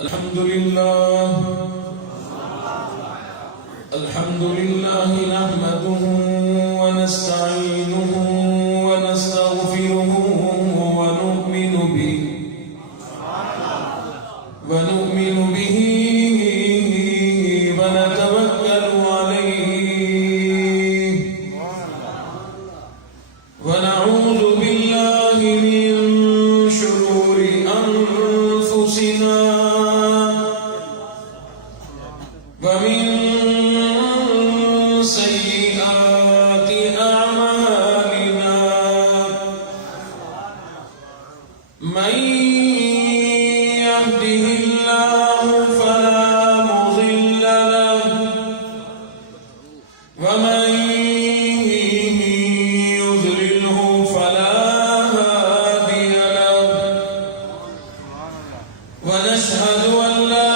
الحمد لله نحمده ونستعينه ونستغفره ونؤمن به ونتوكل عليه ونعوذ بالله من شرور أنفسنا ومن سيئات أعمالنا من يهده الله فلا مضل له ومن يضلله فلا هادي له ونشهد أن لا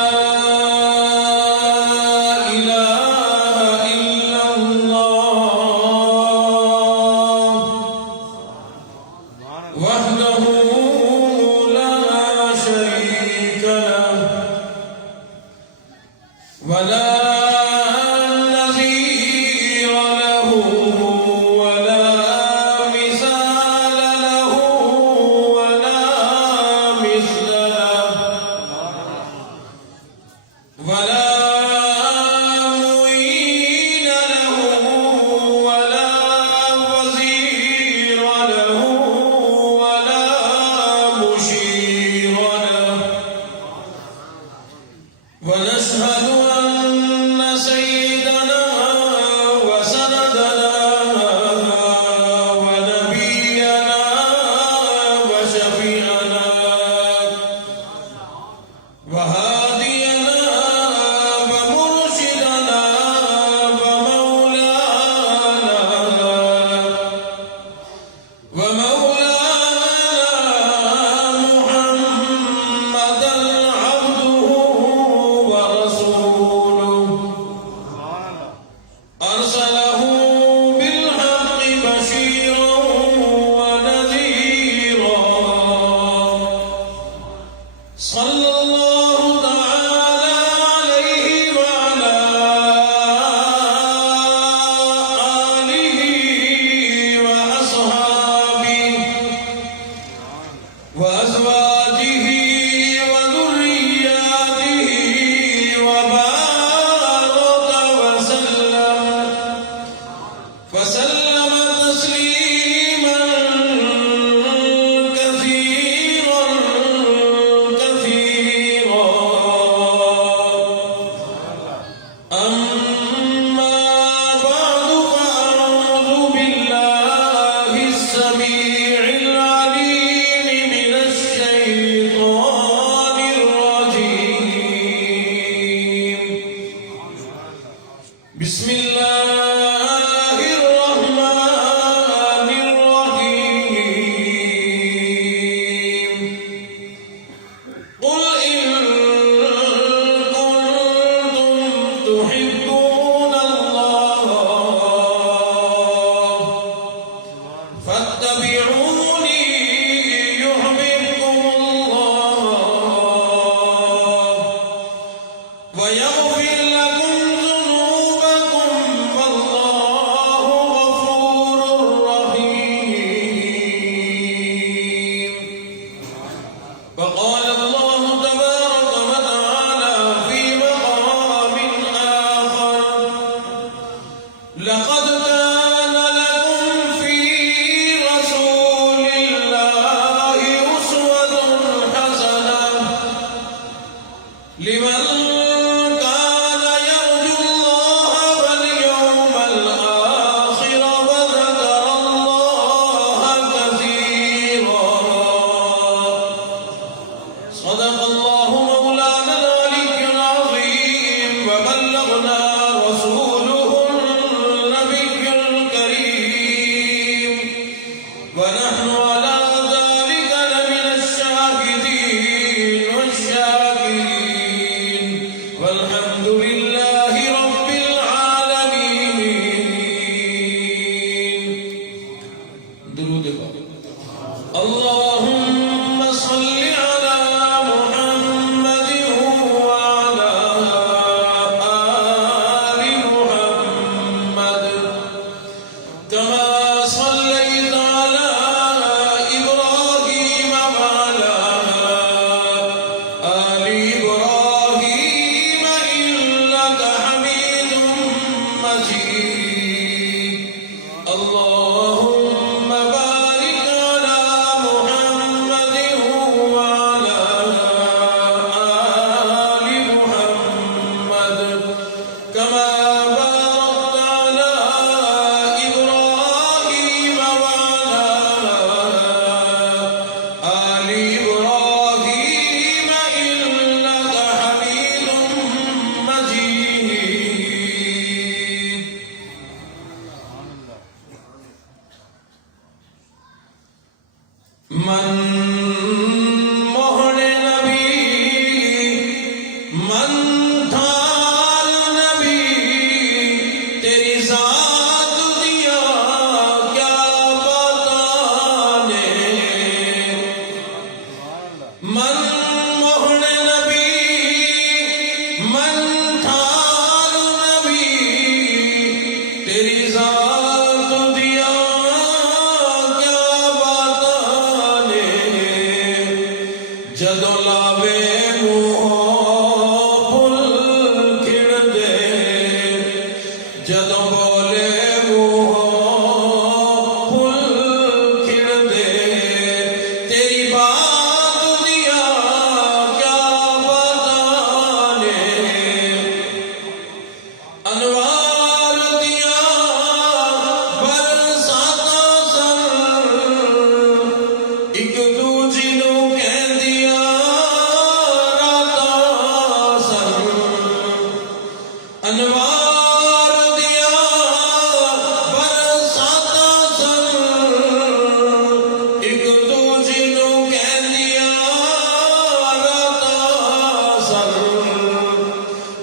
وحده لا شريك له ولا نظير له ولا مثال له ولا مثل له ولا معين له ولا وزير له ونشهد أن سيدنا وسندنا ونبينا وشفيعنا وهادينا ومرشدنا ومولانا أرسله بالحق بشيرا ونذيرا صلى الله تعالى عليه وعلى آله وأصحابه وأزواجه وذرياته وسلم تسليما كثيرا أما بعد فأعوذ بالله السميع العليم من الشيطان الرجيم بسم الله الرحمن الرحيم قل إن كنتم تحبون الله فاتبعوني يحببكم الله ويغفر لكم ذنوبكم والله غفور رحيم وقال الله تبارك وتعالى في مقام آخر لقد كان لكم في رسول الله أسوة حسنة لمن كان يرجو الله واليوم الآخر وذكر الله كثيرا صدق الله مولانا العلي العظيم وبلغنا رسوله النبي الكريم ونحن على ذلك لمن الشاهدين والشاكرين والحمد لله رب العالمين. درود اللهم صل على محمد من مہر نبی من ٹھار نبی تیری ذات دیا کیا باتاں نے جدو لاوے منہ پھل کھڑ دے جدو بولے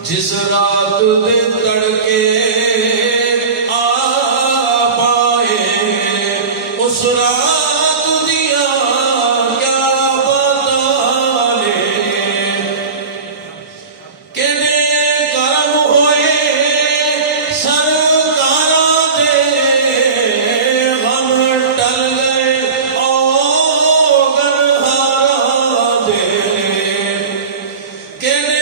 جس رات دے تڑکے آ پائے اس رات دیا کیا بتانے کہنے کرم ہوئے سرکاراں دے غم ٹل گئے اوگنہاراں دے کہنے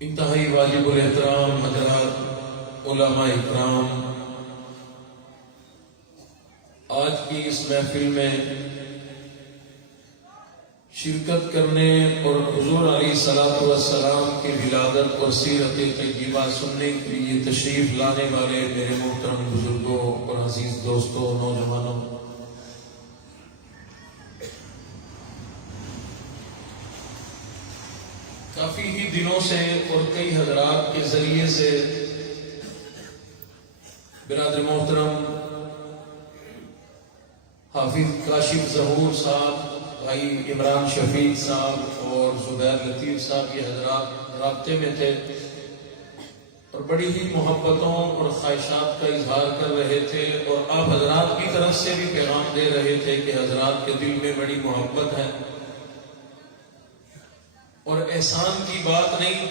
انتہائی واجب الاحترام حضرات علماء اکرام، آج کی اس محفل میں شرکت کرنے اور حضور علیہ الصلوۃ والسلام کی ولادت اور سیرت طیبہ سننے کے لیے تشریف لانے والے میرے محترم بزرگوں اور عزیز دوستوں، نوجوانوں، کافی ہی دنوں سے اور کئی حضرات کے ذریعے سے برادر محترم حافظ کاشف ظہور صاحب، بھائی عمران شفیق صاحب اور زبیر لطیف صاحب یہ حضرات رابطے میں تھے اور بڑی ہی محبتوں اور خواہشات کا اظہار کر رہے تھے، اور آپ حضرات کی طرف سے بھی پیغام دے رہے تھے کہ حضرات کے دل میں بڑی محبت ہے اور احسان کی بات نہیں،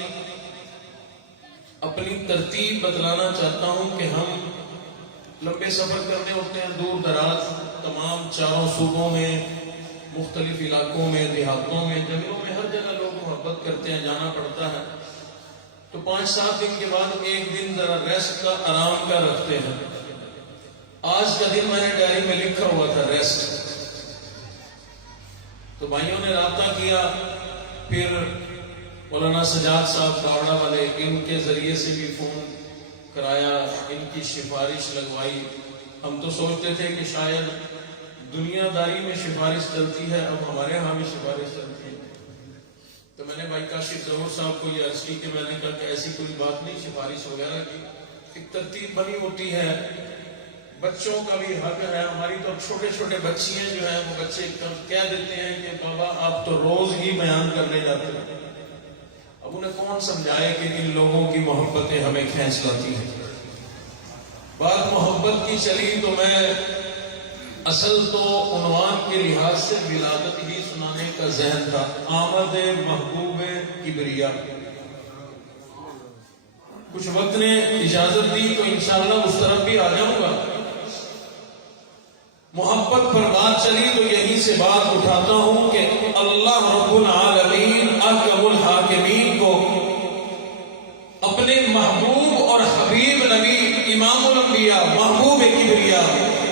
اپنی ترتیب بتلانا چاہتا ہوں کہ ہم لمبے سفر کرنے ہوتے ہیں، دور دراز تمام چاروں صوبوں میں، مختلف علاقوں میں، دیہاتوں میں، جنگلوں میں، ہر جگہ لوگ محبت کرتے ہیں، جانا پڑتا ہے، تو 5-7 دن کے بعد ایک دن ذرا ریسٹ کا، آرام کا رکھتے ہیں۔ آج کا دن میں نے ڈائری میں لکھا ہوا تھا ریسٹ، تو بھائیوں نے رابطہ کیا، پھر مولانا سجاد صاحب کاوڑا والے، ان کے ذریعے سے بھی فون کرایا، ان کی سفارش لگوائی۔ ہم تو سوچتے تھے کہ شاید دنیا داری میں سفارش چلتی ہے، اب ہمارے ہاں بھی سفارش چلتی ہے، تو میں نے بھائی کاشف ظہور صاحب کو یہ عرض کی کہ میں نے کہا کہ ایسی کوئی بات نہیں، سفارش وغیرہ کی ایک ترتیب بنی ہوتی ہے، بچوں کا بھی حق ہے، ہماری تو چھوٹے چھوٹے بچیاں جو ہیں وہ بچے کہہ دیتے ہیں کہ بابا آپ تو روز ہی بیان کرنے جاتے ہیں، اب انہیں کون سمجھائے کہ ان لوگوں کی محبتیں ہمیں کھینچ لاتی ہیں۔ بات محبت کی چلی تو میں اصل تو عنوان کے لحاظ سے ولادت ہی سنانے کا ذہن تھا، آمد محبوب کبریا۔ کچھ وقت نے اجازت دی تو انشاءاللہ اس طرف بھی آ جاؤں گا۔ محبت پر بات چلی تو یہیں سے بات اٹھاتا ہوں کہ اللہ رب العالمین اکرم الحاکمین کو اپنے محبوب اور حبیب نبی امام الانبیاء محبوب کبریا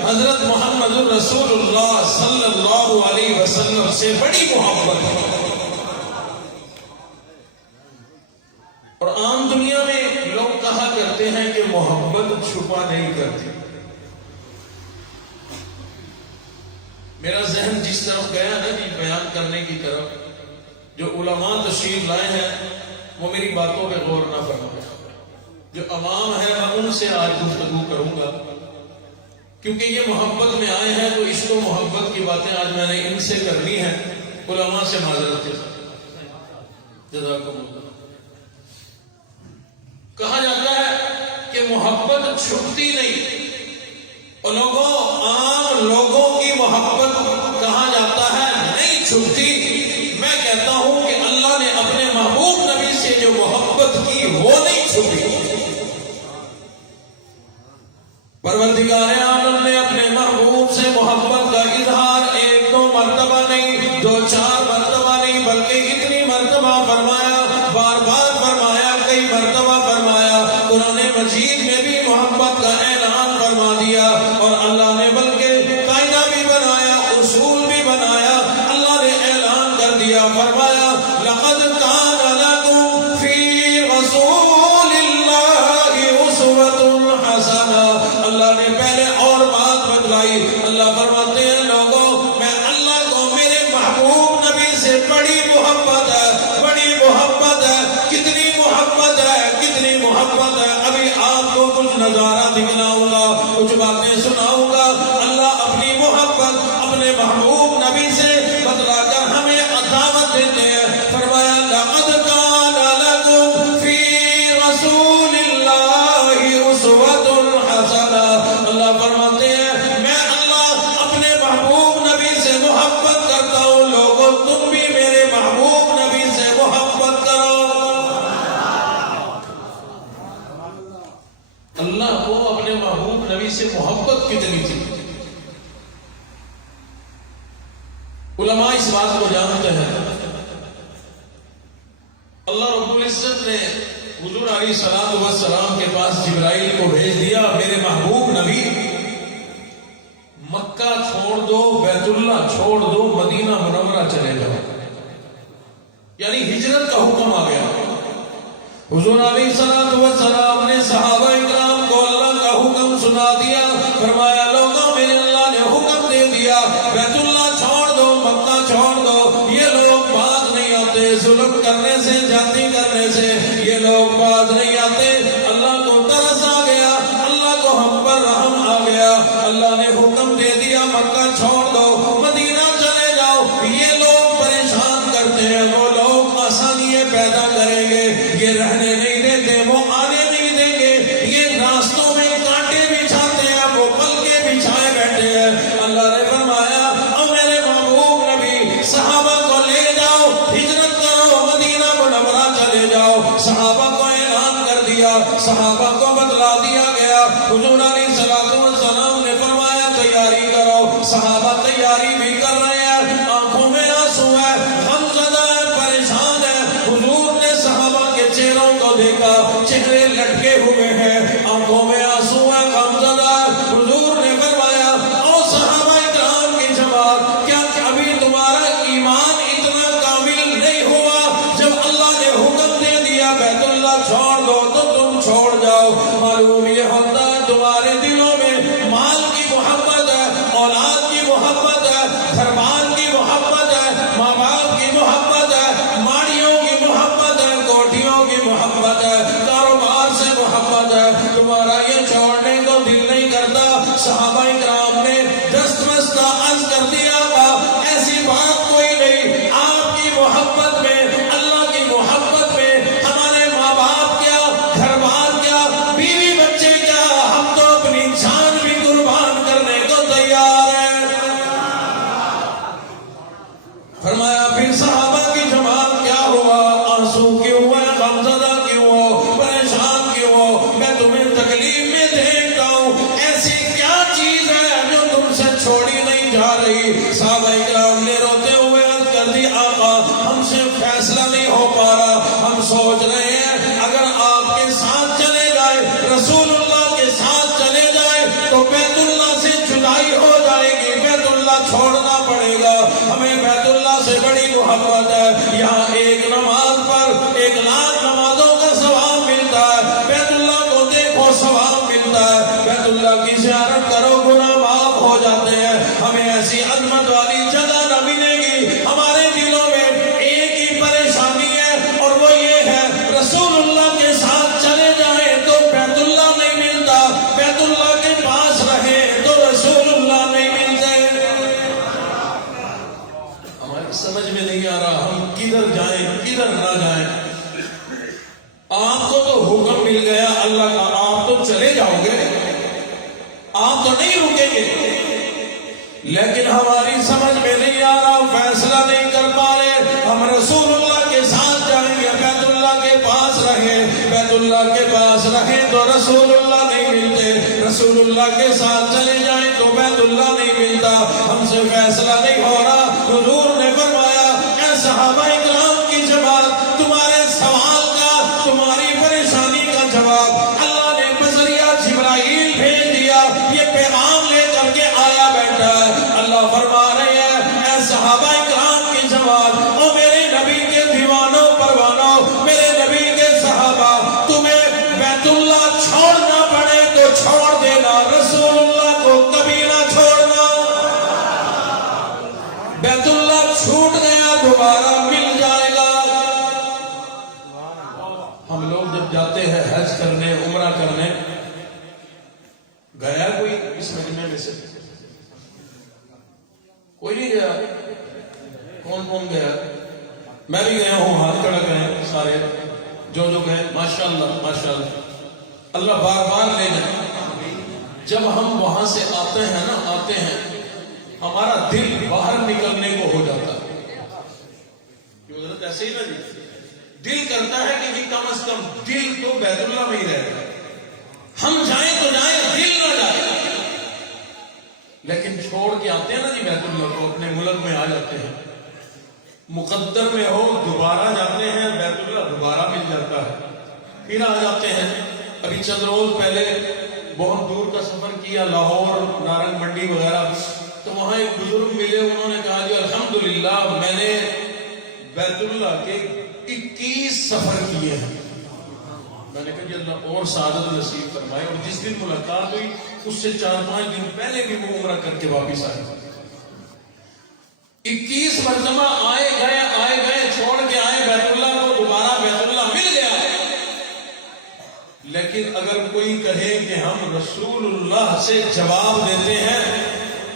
حضرت محمد الرسول اللہ صلی اللہ علیہ وسلم سے بڑی محبت ہے. اور عام دنیا میں لوگ کہا کرتے ہیں کہ محبت چھپا نہیں کرتی. میرا ذہن جس طرف گیا نا جی بیان کرنے کی طرف، جو علماء تشریف لائے ہیں وہ میری باتوں پہ غور نہ فرمائیں. جو عوام ہے میں ان سے آج گفتگو کروں گا، کیونکہ یہ محبت میں آئے ہیں تو عشق و محبت کی باتیں آج میں نے ان سے کرنی ہے. علماء سے معذرت کے ساتھ جزاکم اللہ. کہا جاتا ہے کہ محبت چھپتی نہیں، اور عام لوگوں کی محبت کہا جاتا ہے نہیں چھپتی. میں کہتا ہوں کہ اللہ نے اپنے محبوب نبی سے جو محبت کی وہ نہیں چھپی. پروردگار عالم نے اپنے محبوب سے محبت کا اظہار ایک دو مرتبہ نہیں، دو چار مرتبہ نہیں، بلکہ اتنی مرتبہ فرمایا، بار بار فرمایا، کئی مرتبہ فرمایا. قرآن مجید میں بھی محبت کا اعلان فرما دیا، اور اللہ نے بلکہ قاعدہ بھی بنایا، اصول بھی بنایا. اللہ نے اعلان کر دیا، فرمایا لقد كان لكم في رسول الله اسوة حسنة. اللہ نے پہلے اور بات بتلائی. اللہ فرماتے ہیں لوگوں میں اللہ کو میرے محبوب نبی سے بڑی محبت ہے، بڑی محبت ہے. کتنی محبت ہے، کتنی محبت ہے. ابھی آپ کو کچھ نظارہ دکھلاؤں گا، کچھ باتیں سناؤں گا. اللہ اپنی محبت اپنے محبوب نبی سے بتلا کر ہمیں دعوت دیتے ہیں. فرمایا لقد كان لكم في رسول الله اسوة حسنة. اللہ فرماتے ہیں میں اللہ اپنے محبوب نبی سے محبت کرتا ہوں. لوگوں تم بھی میرے محبوب نبی سے محبت کرو. اللہ کو اپنے محبوب نبی سے محبت کتنی تھی. علماء اس بات کو جانتے ہیں. اللہ رب العزت نے حضور علیہ الصلوۃ والسلام کے پاس جبرائیل کو بھیج دیا، میرے محبوب نبی مکہ چھوڑ دو، بیت اللہ چھوڑ دو، مدینہ منورہ چلے جاؤ. یعنی ہجرت کا حکم آ گیا. حضور علیہ الصلوۃ والسلام نے صحابہ اکرام کو اللہ کا حکم سنا دیا. فرمایا لوگوں میرے اللہ نے حکم دے دیا بیت اللہ چھوڑ دو، مکہ چھوڑ دو. یہ لوگ باز نہیں آتے ظلم کرنے سے، جاتی کرنے سے، یہ لوگ باز نہیں آتے. اللہ کو ترس آ گیا، اللہ کو ہم پر رحم آ گیا. اللہ نے حکم دے دیا مکہ چھوڑ دو، مدینہ چلے جاؤ. یہ لوگ پریشان کرتے ہیں، وہ لوگ آسانیاں پیدا کریں گے، یہ رہنے نہیں دیتے، وہ آنے نہیں دیں گے، یہ راستوں میں کانٹے بچھاتے ہیں، وہ پلکے بچھائے بیٹھے ہیں. اللہ نے فرمایا او میرے محبوب نبی صحابہ کو لے جاؤ، ہجرت کرو، مدینہ منورہ چلے جاؤ. صحابہ کو اعلان کر دیا، صحابہ کو بتلا دیا گیا. حضور علیہ الصلوۃ والسلام نے فرمایا تیاری کرو. صحابہ تیاری بھی کر رہے ہیں، آنکھوں میں آنسو ہے، غم زدہ ہے، پریشان ہے. حضور نے صحابہ کے چہروں کو دیکھا، چہرے لٹکے ہوئے ہیں، آنکھوں میں آنسو ہے، غم زدہ ہے. حضور نے فرمایا او صحابہ اکرام کی جماعت، کیا ابھی تمہارا ایمان اتنا کامل نہیں ہوا؟ جب اللہ نے حکم دے دیا بیت اللہ چھوڑ دو تو تم چھوڑ جاؤ. معلوم یہ ہوتا ہے تمہارے دلوں میں مال کی محبت ہے، اولاد کی محبت ہے، گھر بار کی محبت ہے، ماں باپ کی محبت ہے، ماڑیوں کی محبت ہے، کوٹھیوں کی محبت ہے، کاروبار سے محبت ہے. تمہارا یہ چھوڑنے کو دل نہیں کرتا. صحابہ اکرام نے دستمستہ عرض کر دیا ایسی بات کوئی نہیں. آپ کی محبت میں، اللہ کی محبت میں ہمارے ماں باپ کیا، گھر بار کیا، بیوی بچے کیا، ہم تو اپنی جان بھی قربان کرنے کو تیار ہیں. فرمایا پھر صحابہ کی جماعت کیا ہوا؟ آنسو کیوں ہے، غمزدہ کیوں ہو، پریشان کیوں ہو؟ میں تمہیں تکلیف میں دیکھتا ہوں، ایسی کیا چیز ہے جو تم سے چھوڑی نہیں جا رہی؟ صحابہ اکرام نے روتے ہوئے عرض کر دی آقا ہم سے فیصلہ نہیں ہو پا رہا، ہم سوچ رہے ہیں اگر آپ کے ساتھ چلے جائے، رسول اللہ کے ساتھ چھوڑنا پڑے گا. ہمیں بیت اللہ سے بڑی محبت ہے. یہاں ایک نماز پر 1,00,000 نمازوں کا ثواب ملتا ہے. بیت اللہ کو دیکھو ثواب ملتا ہے. بیت اللہ کی زیارت کرو گناہ معاف ہو جاتے ہیں. ہمیں ایسی عظمت والی جگہ نہ ملے گی. ہمارے دلوں میں ایک ہی پریشانی ہے اور وہ یہ ہے رسول اللہ کے ساتھ چلے جائیں تو بیت اللہ نہیں ملتا, بیت اللہ کے پاس رہے تو رسول اللہ نہیں ملتے. ہماری سمجھ میں نہیں آ رہا ہم کدھر جائیں کدھر نہ جائیں. آپ کو تو حکم مل گیا اللہ کا, آپ تو چلے جاؤ گے, آپ تو نہیں رکیں گے, لیکن ہماری سمجھ میں نہیں آ رہا, فیصلہ نہیں کر پا رہے. ہم رسول اللہ کے ساتھ جائیں گے بیت اللہ کے پاس رہیں, بیت اللہ کے پاس رہیں تو رسول اللہ نہیں ملتے, رسول اللہ کے ساتھ چلے جائیں تو بیت اللہ نہیں ملتا. ہم سے فیصلہ نہیں ہو رہا. حضور نے فرمایا اے صحابہ اکرام کی جماعت, تمہارے سوال کا تمہاری پریشانی کا جواب اللہ نے بذریعہ جبرائیل بھیج دیا. یہ پیغام لے کر کے آیا بیٹھا ہے. اللہ فرما رہے ہیں اے صحابہ اکرام کی جماعت, او میرے نبی کے دیوانوں پروانوں, میرے نبی کے صحابہ, تمہیں بیت اللہ چھوڑنا پڑے تو چھوڑ دینا, رسول اللہ کو کبھی نہ چھوڑنا. بیت اللہ چھوٹ گیا دوبارہ مل جائے گا. ہم لوگ جب جاتے ہیں حج کرنے عمرہ کرنے, گیا کوئی اس مجمع میں سے؟ کوئی نہیں گیا. کون کون گیا؟ میں بھی گیا ہوں, ہاتھ کھڑا گئے سارے جو گئے. ماشاءاللہ ماشاءاللہ, اللہ بار بار لے جائے. جب ہم وہاں سے آتے ہیں ہمارا دل باہر نکلنے کو ہو جاتا ہے. حضرت ایسے ہی نا جی, دل کرتا ہے کہ کم از کم دل تو بیت اللہ میں ہی رہے گا. ہم جائیں تو جائیں, دل نہ جائے. لیکن چھوڑ کے آتے ہیں نا جی بیت اللہ کو, اپنے ملک میں آ جاتے ہیں, مقدر میں ہو دوبارہ جاتے ہیں, بیت اللہ دوبارہ مل جاتا ہے, پھر آ جاتے ہیں. ابھی چند روز پہلے بہت دور کا سفر کیا, لاہور, نارنگ منڈی وغیرہ, تو وہاں ایک بزرگ ملے. انہوں نے کہا کہ الحمدللہ میں نے بیت اللہ کے 21 سفر کیے ہیں. میں نے کہا کہ اللہ اور سعادت نصیب فرمائے. اور جس دن ملاقات ہوئی اس سے 4-5 دن پہلے بھی وہ عمرہ کر کے واپس آئے. 21 مرتبہ آئے گئے چھوڑ کے آئے بیت اللہ کو, دوبارہ بیت اللہ مل گیا. لیکن اگر کوئی کہے کہ ہم رسول اللہ سے جواب دیتے ہیں,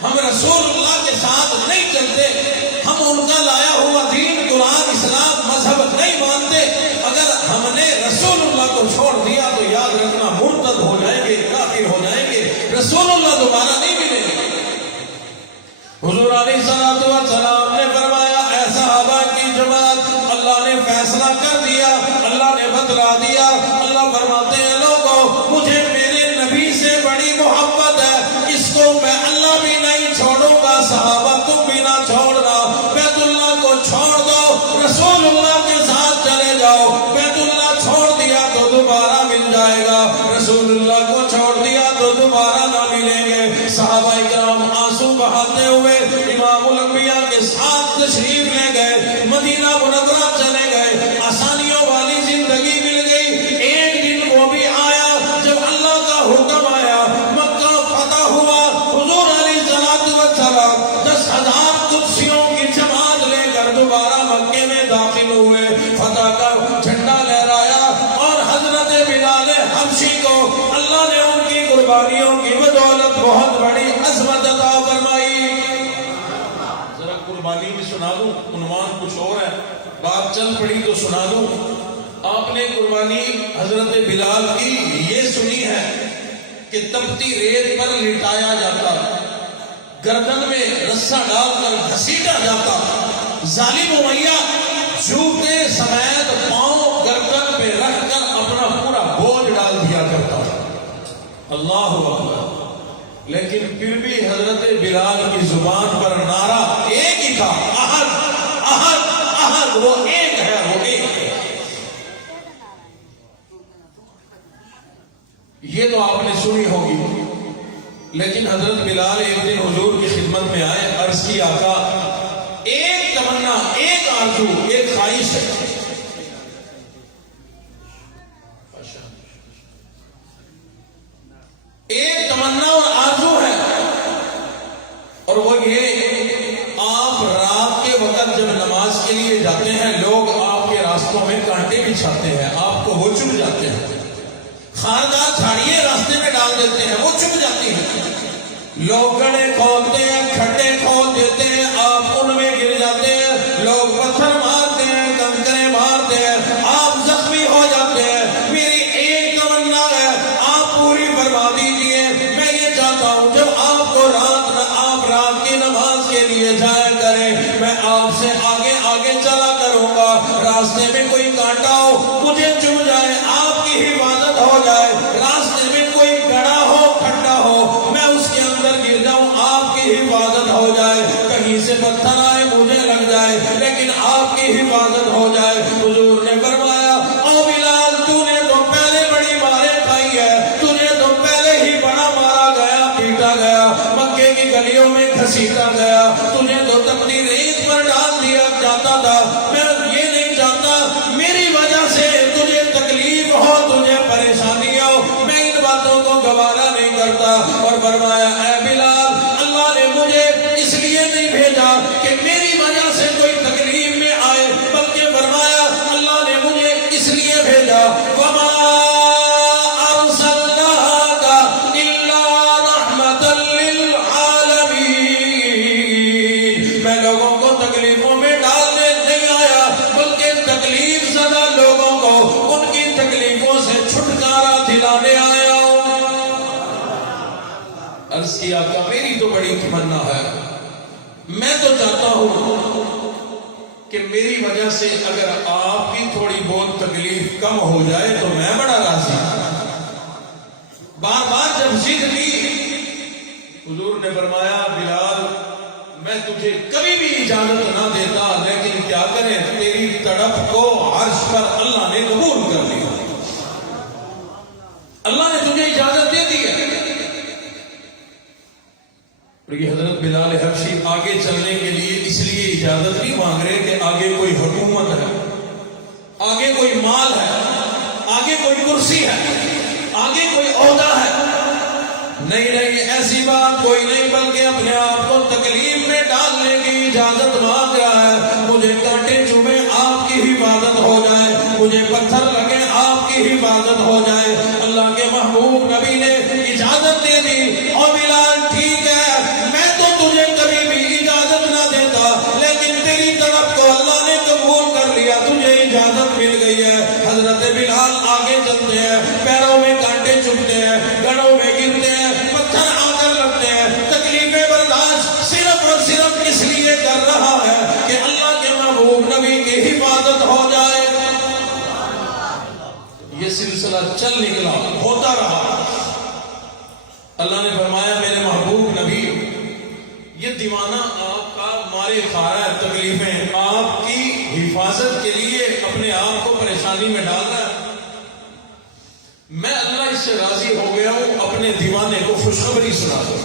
ہم رسول اللہ کے ساتھ نہیں چلتے, ہم ان کا لایا ہوا دین قرآن اسلام مذہب نہیں مانتے, اگر ہم نے رسول اللہ کو چھوڑ دیا تو یاد رکھنا مرتد ہو جائیں گے, کافر ہو جائیں گے, رسول اللہ دوبارہ نہیں ملیں گے. حضور علیہ السلام نے فرمایا اے صحابہ کی جماعت, اللہ نے فیصلہ کر دیا, اللہ نے بتلا دیا. اللہ فرماتے ہیں لوگوں, مجھے میرے نبی سے بڑی محبت ہے, اس کو میں اللہ بھی نہیں چھوڑوں گا, صحابہ تم بھی نہ چھوڑنا. بیت اللہ کو چھوڑ دو, رسول اللہ کے ساتھ چلے جاؤ. بیت اللہ چھوڑ دیا تو دوبارہ مل جائے گا, رسول اللہ کو چھوڑ دیا تو دوبارہ نہ ملیں گے. صحابہ کرام آنسو بہاتے ہوئے امام الانبیاء کے ساتھ تشریف لے گئے, مدینہ منورہ چلے گئے. آسانیوں والی زندگی مل گئی. ایک دن وہ بھی آیا جب اللہ کا حکم آیا, مکہ فتح ہوا. حضور علیہ السلام 10,000 قدسیوں کی جماعت لے کر دوبارہ مکے میں داخل ہوئے. فتح کا جھنڈا لہرایا اور حضرت بلال حبشی کو اللہ نے ان کی قربانیوں کی بدولت بہت بڑی عظمت عطا فرمائی. ذرا قربانی بھی سنا دوں, عنوان کچھ اور ہے, بات چل پڑی تو سنا دوں. آپ نے قربانی حضرت بلال کی یہ سنی ہے کہ تپتی ریت پر لٹایا جاتا, گردن میں رسا ڈال کر گھسیٹا جاتا, ظالم امیہ جوتے سمیت پاؤں گردن پہ رکھ کر اپنا پورا بوجھ ڈال دیا کرتا. اللہ اکبر. لیکن پھر بھی حضرت بلال کی زبان پر نعرہ ایک ہی تھا, احد احد احد, وہ ایک ہے, وہ ایک ہے. یہ تو آپ نے سنی ہوگی. لیکن حضرت بلال ایک دن حضور کی خدمت میں آئے، عرض کی آقا ایک تمنا، ایک آرزو، ایک خواہش ہے، ایک تمنا اور آرزو ہے، اور وہ یہ آپ رات کے وقت جب نماز کے لیے جاتے ہیں لوگ آپ کے راستوں میں کانٹے بچھاتے ہیں، آپ کو وہ چبھ جاتے ہیں، خاردار جھاڑیاں راستے میں ڈال دیتے ہیں، وہ چبھ جاتی ہیں، لوگ گڑے کھودتے ہیں، کھڈے کھود دیتے ہیں، آپ ان میں گر جاتے ہیں، لوگ پتھر مارتے ہیں، کنکریں مارتے ہیں، آپ زخمی ہو جاتے ہیں، میری ایک تمنا ہے آپ پوری فرما دیجیے، میں یہ چاہتا ہوں جب آپ کو آپ رات کی نماز کے لیے جایا کریں، میں آپ سے آگے آگے چلا کروں گا، راستے میں کوئی کانٹا ہو مجھے چبھ جائے، آپ کی حفاظت ہو جائے، راستے میں کوئی گڑا ہو کھڈا ہو میں اس کے اندر گر جاؤں، آپ کی حفاظت ہو جائے، کہیں سے پتھر آئے مجھے لگ جائے لیکن آپ کی حفاظت ہو جائے۔ حضور نے فرمایا او بلال تو نے تو پہلے بڑی ماریں کھائی ہے، تجھے تو پہلے ہی بڑا مارا گیا، پیٹا گیا، مکے کی گلیوں میں گھسیٹا گیا، تجھے تو تپتی ریت پر ڈال دیا جاتا تھا، میں یہ نہیں چاہتا میری وجہ سے تجھے تکلیف ہو، تجھے پریشانی ہو، میں ان باتوں کو گوارا نہیں کرتا۔ اور فرمایا اے بلال اللہ نے مجھے اس لیے نہیں بھیجا کہ میری وجہ سے کوئی تکلیف میں آئے، بلکہ فرمایا اللہ نے مجھے اس لیے بھیجا وما ارسلناک الا رحمتا للعالمین، میں لوگوں کو تکلیفوں میں ڈالنے نہیں آیا بلکہ تکلیف زدہ لوگوں کو ان کی تکلیفوں سے چھٹکارا دلانے آیا ہوں۔ عرض کیا کہ میری تو بڑی تمنا ہے، میں تو چاہتا ہوں کہ میری وجہ سے اگر آپ کی تھوڑی بہت تکلیف کم ہو جائے تو میں بڑا راضی ہوں۔ بار بار جب ضد کی حضور نے فرمایا بلال میں تجھے کبھی بھی اجازت نہ دیتا، لیکن کیا کریں تیری تڑپ کو عرش پر اللہ نے قبول کر لیا، اللہ نے تجھے اجازت دے دی ہے۔ اور یہ حضرت بلال حبشی آگے چلنے کے لیے اس لیے اجازت نہیں مانگ رہے کہ آگے کوئی حکومت ہے، آگے کوئی مال ہے، آگے کوئی کرسی ہے، آگے کوئی عہدہ ہے، نہیں نہیں ایسی بات کوئی نہیں، بلکہ اپنے آپ کو تکلیف میں ڈالنے کی اجازت مانگ رہا ہے، مجھے کانٹے چوبے آپ کی حفاظت ہو جائے، مجھے پتھر لگے آپ کی حفاظت ہو جائے۔ اللہ کے محبوب نبی نے اجازت دے دی، اور بلال ٹھیک ہے میں تو تجھے کبھی بھی اجازت نہ دیتا لیکن تیری طرف کو اللہ نے قبول کر لیا، تجھے اجازت مل گئی ہے۔ حضرت بلال آگے چلتے ہیں، پیروں میں کانٹے چبھتے ہیں، گڑوں میں گرتے ہیں، پتھر آ کر لگتے ہیں، تکلیفیں برداشت صرف اور صرف اس لیے کر رہا ہے کہ اللہ کے محبوب نبی کی حفاظت ہو جائے۔ یہ سلسلہ چل نکلا، ہوتا رہا۔ اللہ نے فرمایا میرے محبوب نبی یہ دیوانہ آپ کا مارے خارا ہے، تکلیفیں آپ کی حفاظت کے لیے اپنے آپ کو پریشانی میں ڈال رہا ہے، میں اللہ اس سے راضی ہو گیا ہوں، اپنے دیوانے کو خوشخبری سنا دو۔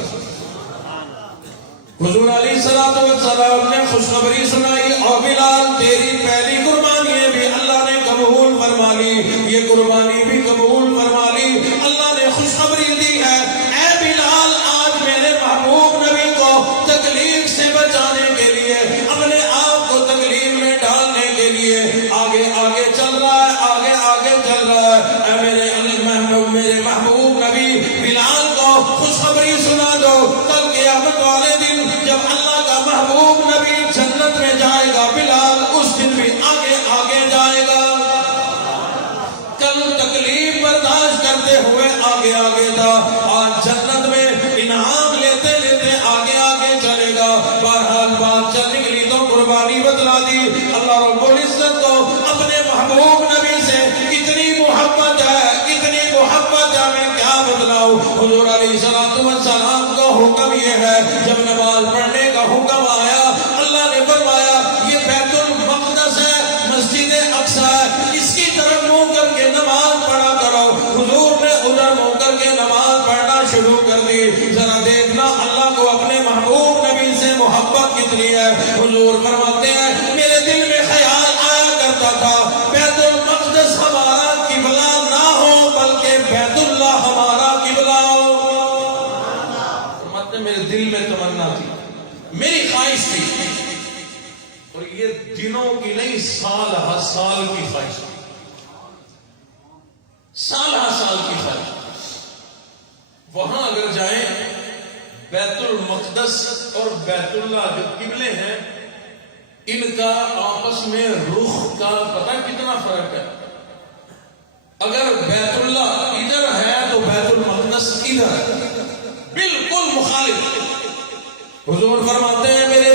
حضور علیہ الصلوۃ والسلام نے خوشخبری سنائی، اور بلال تیری پہلی قربانی بھی اللہ نے قبول فرما لی، یہ قربانی بھی قبول فرما لی، اللہ نے خوشخبری دی ہے اے بلال آج میرے محبوب نبی کو تکلیف سے بچانے کے لیے، اپنے آپ کو تکلیف میں ڈالنے کے لیے آگے آگے چل رہا ہے، آگے آگے چل رہا ہے۔ اے میرے محبوب نبی بلال کو خوشخبری سنا دو، کل قیامت والے دن جب اللہ کا محبوب نبی جنت میں جائے گا بلال اس دن بھی آگے آگے جائے گا، کل تکلیف برداشت کرتے ہوئے آگے آگے تھا، آج جنت میں انعام لیتے لیتے آگے آگے چلے گا۔ بہرحال بات چل نکلی تو قربانی بتلا دی۔ اللہ رب العزت کو اپنے محبوب نبی سے کتنی محبت ہے، کتنی محبت ہے، میں کیا بتلاؤں۔ حضور علیہ السلام کا حکم یہ ہے، جب نماز پڑھنے کا حکم آیا اللہ نے فرمایا یہ بیت المقدس ہے، مسجد اقصی ہے، اس کی طرف منہ کر کے نماز پڑھا کرو۔ حضور نے ادھر منہ کر کے نماز پڑھنا شروع کر دی. ذرا دیکھنا اللہ کو اپنے محبوب نبی سے محبت کتنی ہے. حضور فرماتے ہیں میرے دل میں خیال آیا کرتا تھا بیت المقدس ہمارا قبلہ نہ ہو بلکہ بیت اللہ ہمارا قبلہ ہو. فرماتے ہیں میرے دل میں تمنا تھی, میری خواہش تھی, اور یہ دنوں کی نہیں سال ہر سال کی خواہش, سال ہر سال کی خواہش. وہاں اگر جائیں بیت المقدس اور بیت اللہ جو قبلے ہیں ان کا آپس میں رخ کا پتہ کتنا فرق ہے. اگر بیت اللہ ادھر ہے تو بیت المقدس ادھر ہے, بالکل مخالف. حضور فرماتے ہیں میرے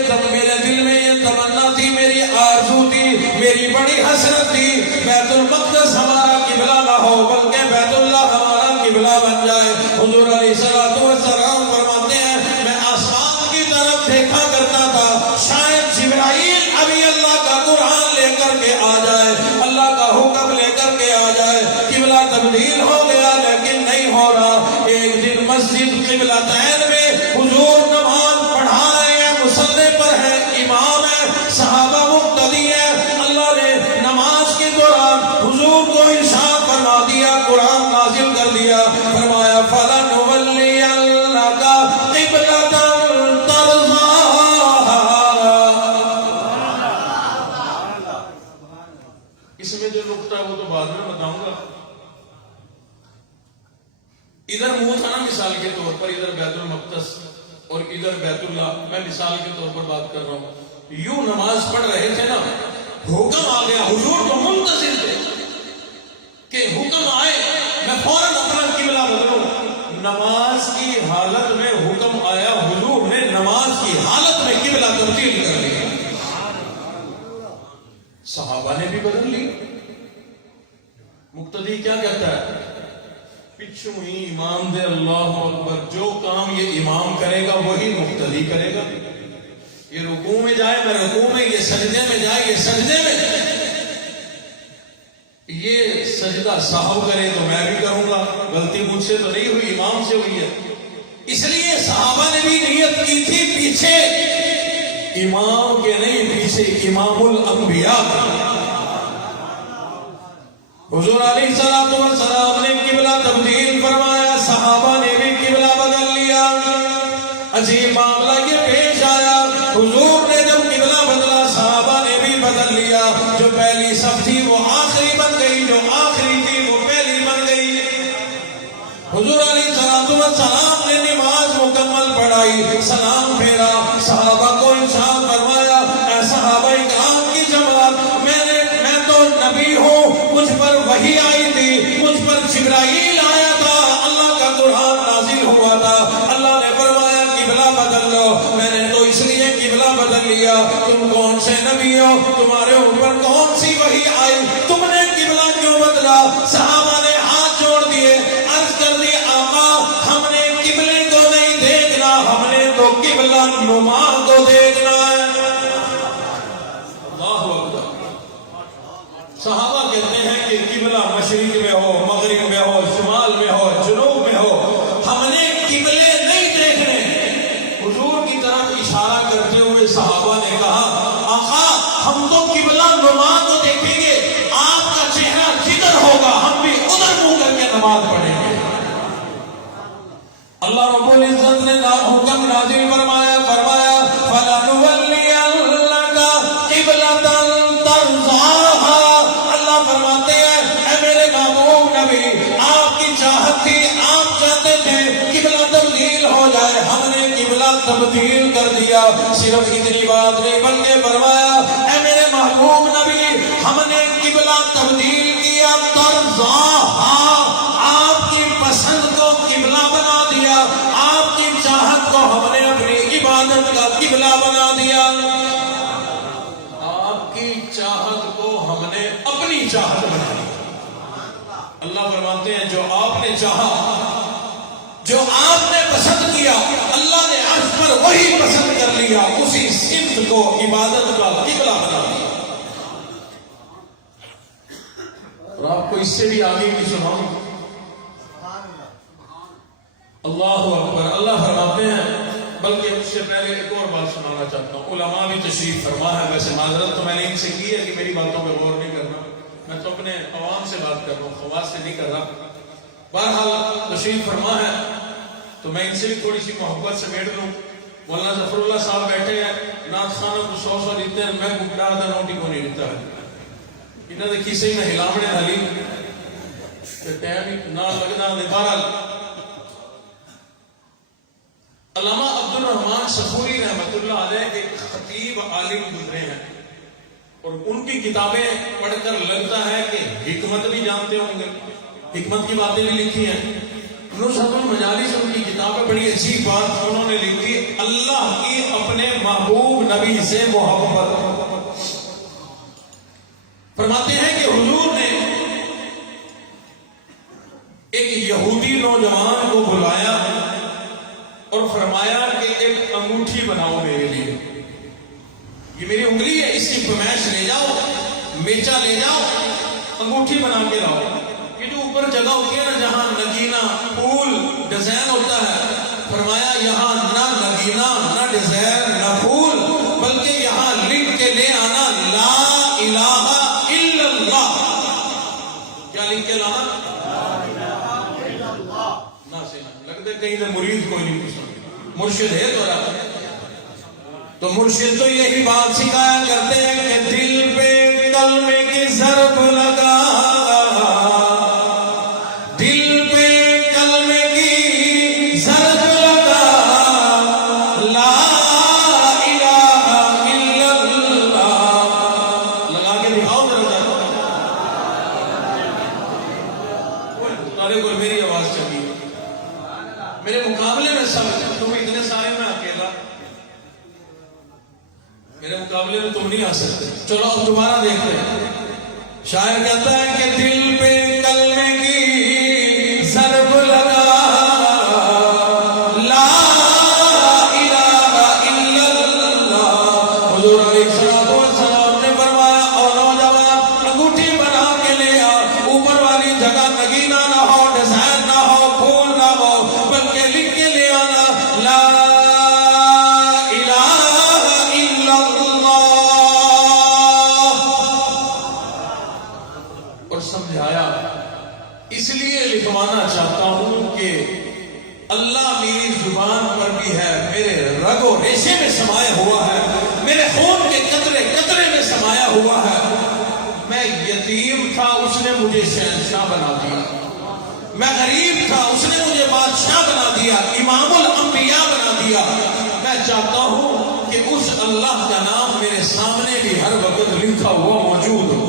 دل میں یہ تمنا تھی, میری آرزو تھی, میری بڑی حسرت تھی بیت المقدس ہمارا قبلہ نہ ہو بلکہ بیت اللہ ہمارا قبلہ بن جائے. حضور علیہ الصلوۃ والسلام فرماتے ہیں میں آسمان کی طرف دیکھا کرتا تھا, شاید جبرائیل ابھی اللہ کا قرآن لے کر کے آ جائے, اللہ کا حکم لے کر کے آ جائے. قبلہ تبدیل ہو گیا لیکن نہیں ہو رہا. ایک دن مسجد قبلتین میں حضور نماز پڑھا رہے ہیں, مصلی پر ہے, امام ہے, صحابہ مقتدی ہے. اللہ نے نماز کے دوران حضور کو ارشاد فرما دیا, قرآن نازل کر دیا, فرمایا فَلَنُوَلِّيَنَّكَ قِبْلَةً تَرْضَاهَا. اس میں جو نقطہ ہے وہ تو بعد میں بتاؤں گا. ادھر منہ تھا نا مثال کے طور پر, ادھر بیت المقدس اور ادھر بیت اللہ, میں مثال کے طور پر بات کر رہا ہوں. یوں نماز پڑھ رہے تھے نا, حکم آ گیا, حضور تو منتظر تھے کہ حکم آئے میں فوراً اپنا قبلہ بدلوں. نماز کی حالت میں حکم آیا, حضور نے نماز کی حالت میں قبلہ تبدیل کر لیا. صحابہ نے بھی بدل لی. مقتدی کیا کہتا ہے, پچھو ہی امام دے اللہ اکبر, جو کام یہ امام کرے گا وہی مقتدی کرے گا. یہ رکوع میں جائے میں رکوع میں, یہ سجدے میں جائے یہ سجدے میں, یہ سجدہ صاحب کرے تو میں بھی کروں گا. غلطی مجھ سے تو نہیں ہوئی, امام سے ہوئی ہے. اس لیے صحابہ نے بھی نیت کی تھی پیچھے امام کے نہیں, پیچھے امام الانبیاء کا. حضور علیہ الصلوۃ والسلام نے قبلہ تبدیل فرمایا, صحابہ نے بھی قبلہ بدل لیا. عجیب معاملہ یہ پیش آیا, حضور نے جب قبلہ بدلا صحابہ نے بھی بدل لیا. جو پہلی صف تھی وہ آخری بن گئی, جو آخری تھی وہ پہلی بن گئی. حضور علیہ الصلوۃ والسلام نے نماز مکمل پڑھائی, سلام پھیرا, صحابہ کو ارشاد فرمایا اے صحابہ کرام کی جماعت, میں تو نبی ہوں, مجھ پر وحی آئی تھی, مجھ پر جبرائیل آیا تھا, اللہ کا قرآن نازل ہوا تھا. اللہ نے فرمایا قبلہ بدل لو. میں نے تو اس لیے قبلہ بدل لیا, تم کون سے نبی ہو, تمہارے اوپر کون سی وحی آئی, تم نے قبلہ کیوں بدلا. صحابہ نے ہاتھ جوڑ دیے, عرض کر دی آقا ہم نے قبلے کو نہیں دیکھنا, ہم نے تو قبلہ نما کو دیکھنا ہے. اللہ اکبر. صحابہ کہتے ہیں کہ قبلہ مشرق میں ہو, مغرب میں ہو, شمال میں ہو, جنوب میں ہو, ہم نے قبلے نہیں دیکھنے. حضور کی طرف اشارہ کرتے ہوئے صحابہ نے کہا آقا ہم تو قبلہ نما کو دیکھیں گے, آپ کا چہرہ جدھر ہوگا ہم بھی ادھر منہ کر کے نماز پڑھیں گے. اللہ رب العزت نے حکم نازل فرمایا فَلَنُوَلِّيَنَّكَ قِبْلَةً تَرْضَاهَا. اللہ فرماتے ہیں اے میرے محبوب نبی, آپ کی چاہت تھی, آپ چاہتے تھے قبلہ تبدیل ہو جائے, ہم نے قبلہ تبدیل کر دیا. صرف اتنی بات نہیں بلکہ فرمایا اے میرے محبوب نبی ہم نے قبلہ تبدیل کیا ترضاہا, آپ کی پسند کو قبلہ بنا دیا, آپ کی چاہت کو ہم نے اپنی عبادت کا قبلہ بنا دیا. آپ کی چاہت کو ہم نے اپنی چاہت بنا دیا. اللہ فرماتے ہیں جو آپ نے چاہا, جو آپ نے پسند کیا, اللہ نے عرض پر وہی پسند کر لیا, اسی سمت کو عبادت کا قبلہ بنا دیا. اور آپ کو اس سے بھی آگے بھی سناؤں, اللہ اکبر. اللہ فرماتے ہیں، بلکہ اس سے پہلے ایک اور بات سنانا چاہتا ہوں. علماء بھی تشریف فرما ہے. ویسے معذرت تو میں نے ان سے کی ہے کہ میری باتوں پہ غور نہیں کرنا، میں تو اپنے عوام سے بات کر رہا ہوں، خواص سے نہیں کر رہا. بہرحال تشریف فرما ہے تو میں ان سے بھی تھوڑی سی محبت سے بیٹھ لوں. مولانا ظفر اللہ صاحب بیٹھے ہیں، نعت خانوں کو 100 دیتے ہیں، میں گپڑا دا نوٹی کو نہیں دیتا ہے. انہوں نے کسی میں ہلاوڑے نہ لی ٹائم نہ لگنا دے. بہرحال علامہ عبدالرحمن صفوری رحمۃ اللہ علیہ ایک خطیب عالم گزرے ہیں، اور ان کی کتابیں پڑھ کر لگتا ہے کہ حکمت بھی جانتے ہوں گے، حکمت کی باتیں بھی لکھی ہیں. نصرت المجالس ان کی کتابیں بڑی عجیب بات انہوں نے لکھی، اللہ کی اپنے محبوب نبی سے محبت. فرماتے ہیں کہ حضور نے ایک یہودی نوجوان کو بلایا اور فرمایا کہ ایک انگوٹھی بناؤ میرے لیے. یہ میری انگلی ہے، اس کی فرمائش لے جاؤ، میچا لے جاؤ، انگوٹھی بنا کے لاؤ. یہ جو اوپر جگہ ہوتی ہے نا جہاں نگینا پھول ڈیزائن ہوتا ہے، فرمایا یہاں نہ نگینا نہ ڈیزائن نہ پھول، بلکہ یہاں لکھ کے لے آنا لا الہ الا اللہ. کیا لکھ کے لانا؟ لگتا ہے کہیں تو مرید کوئی نہیں پوچھتا، مرشد ہے تو مرشد تو یہی بات سکھایا کرتے ہیں کہ دل پہ کلمے کی ضرب لگا، دل پہ کلمے کی ضرب لگا، لا الہ الا اللہ. لگا کے دکھاؤ ذرا. کوئی میری آواز چلی میرے مقابلے میں سب، تم اتنے سارے میں اکیلا، میرے مقابلے میں تم نہیں آ سکتے. چلو اب دوبارہ دیکھتے ہیں. شاعر کہتا ہے کہ دل پہ کلمے کی ضرب لگا، لا الہ الا اللہ. حضور علیہ السلام نے فرمایا اور نوجوان انگوٹھی بنا کے لے آ، اوپر والی جگہ نگینا نہ ہو، ڈیزائن نہ ہو، پھول نہ ہو، بلکہ لکھ کے لے آنا لا الہ الا اللہ. اور سمجھایا اس لیے لکھوانا چاہتا ہوں کہ اللہ میری زبان پر بھی ہے، میرے رگ و ریشے میں سمایا ہوا ہے، میرے خون کے قطرے قطرے میں سمایا ہوا ہے. میں یتیم تھا، اس نے مجھے شہنشاہ بنا دیا. میں غریب تھا، اس نے مجھے بادشاہ بنا دیا، امام الانبیاء بنا دیا. میں چاہتا ہوں کہ اس اللہ کا نام میرے سامنے بھی ہر وقت لکھا ہوا موجود ہو.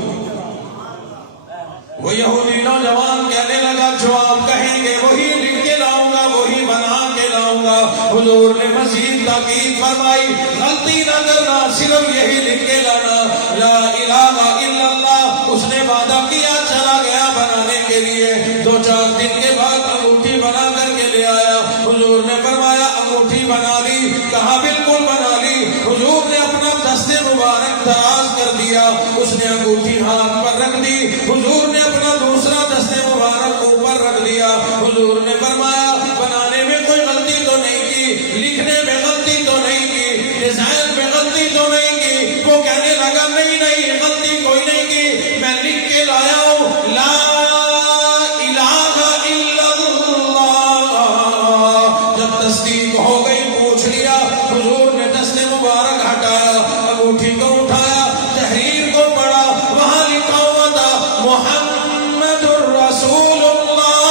وہ یہودی نوجوان کہنے لگا جو آپ کہیں گے وہی لکھ کے لاؤں گا، وہی بنا کے لاؤں گا. حضور نے مزید تاکید فرمائی غلطی نہ کرنا، صرف یہی لکھ کے لانا لا الہ الا اللہ. اس نے وعدہ کیا، چلا گیا بنانے کے لیے. 2-4 دن کے بعد انگوٹھی بنا کر کے لے آیا. حضور نے فرمایا انگوٹھی بنا لی؟ کہا بالکل بنا لی. حضور نے اپنا دست مبارک دراز کر دیا، اس نے انگوٹھی ہاتھ پر رکھ دی. حضور نے اپنا دوسرا دست مبارک اوپر رکھ دیا. حضور نے فرمایا بنانے میں کوئی غلطی تو نہیں کی، لکھنے میں غلطی تو نہیں کی، ڈیزائن میں غلطی تو نہیں کی. وہ کہنے لگا نہیں نہیں، غلطی کوئی نہیں کی، میں لکھ کے لایا ہوں لا الہ الا اللہ. جب تصدیق ہو گئی پوچھ لیا. حضور نے دست مبارک ہٹایا، انگوٹھی کو اٹھایا، تحریر کو پڑھا، وہاں لکھا ہوا تھا محمد الرسول اللہ.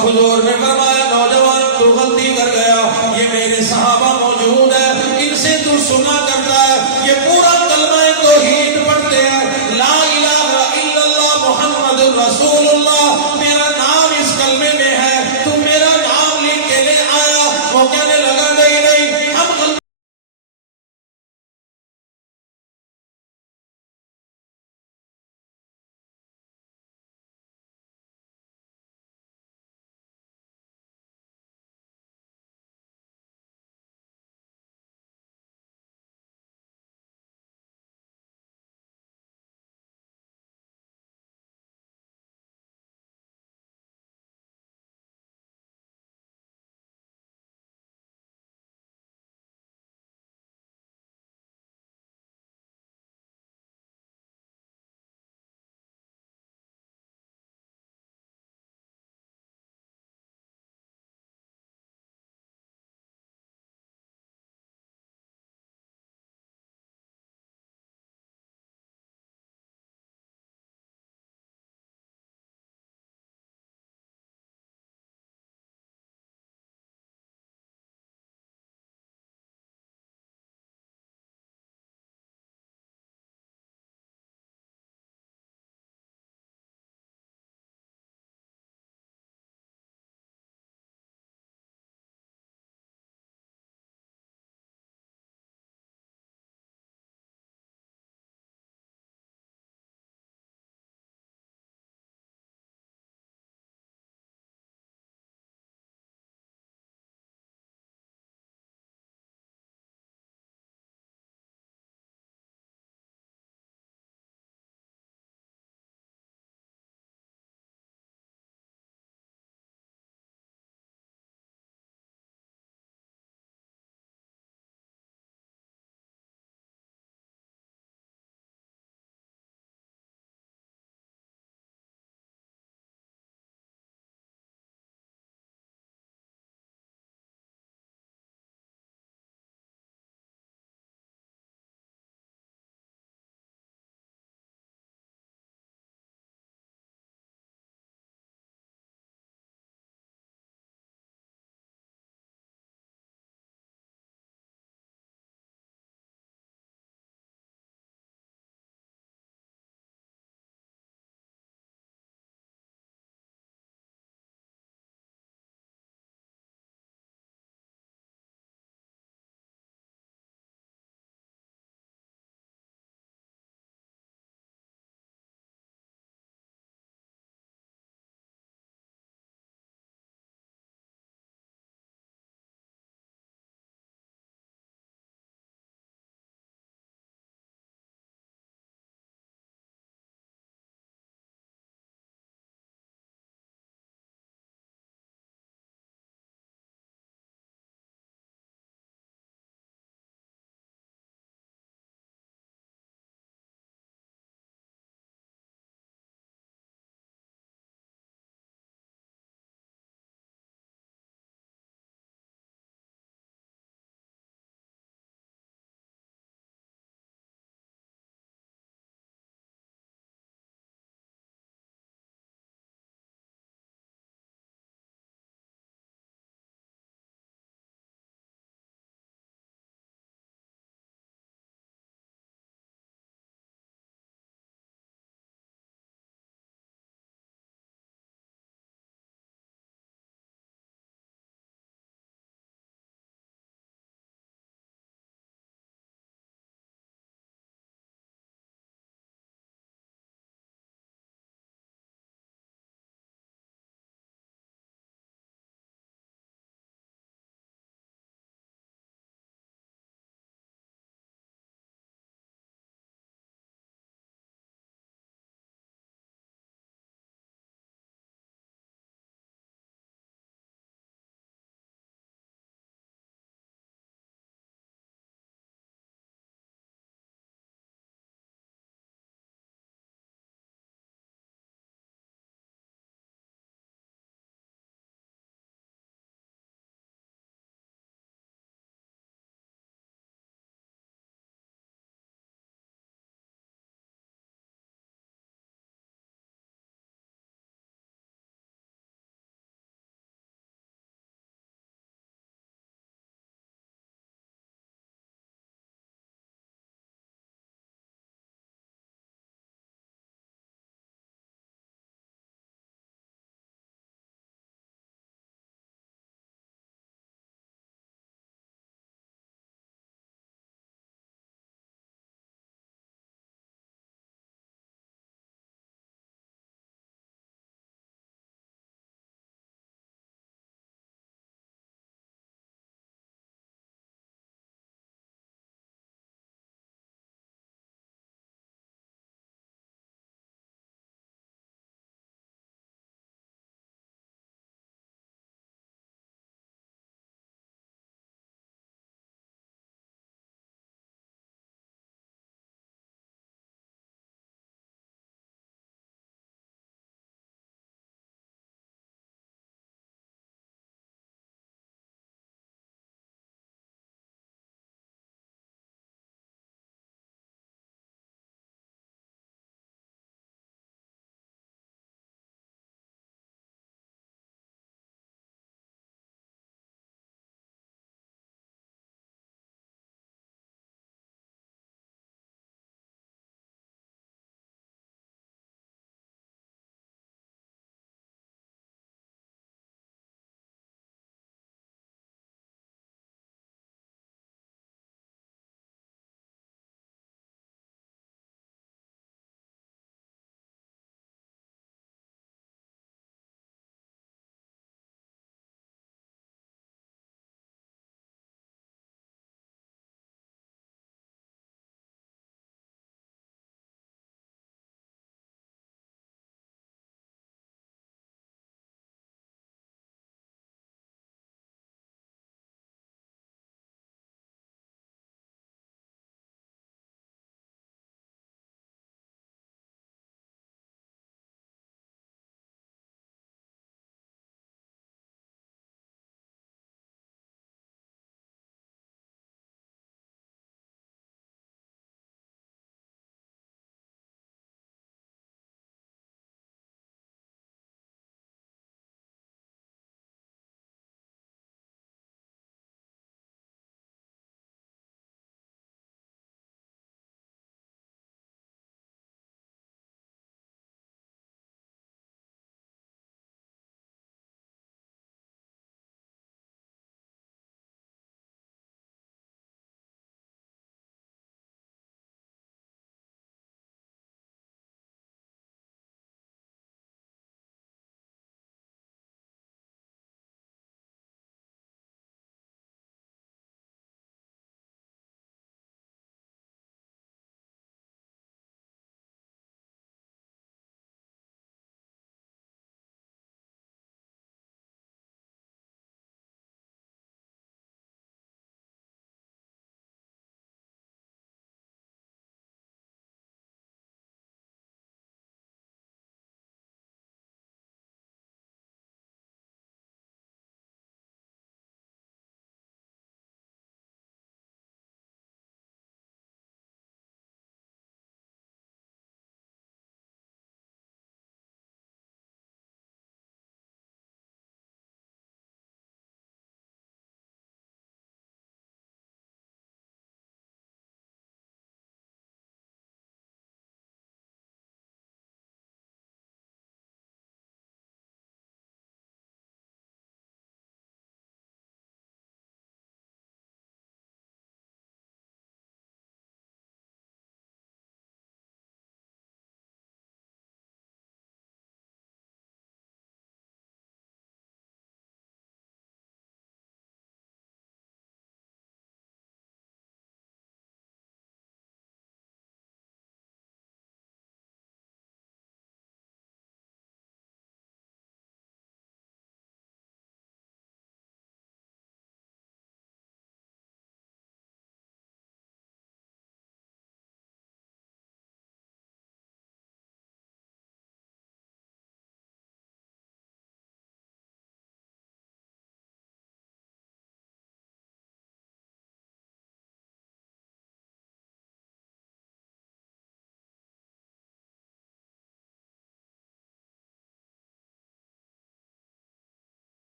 حضور نے فرمایا نوجوان تو غلطی کر گیا، یہ میرے صحابہ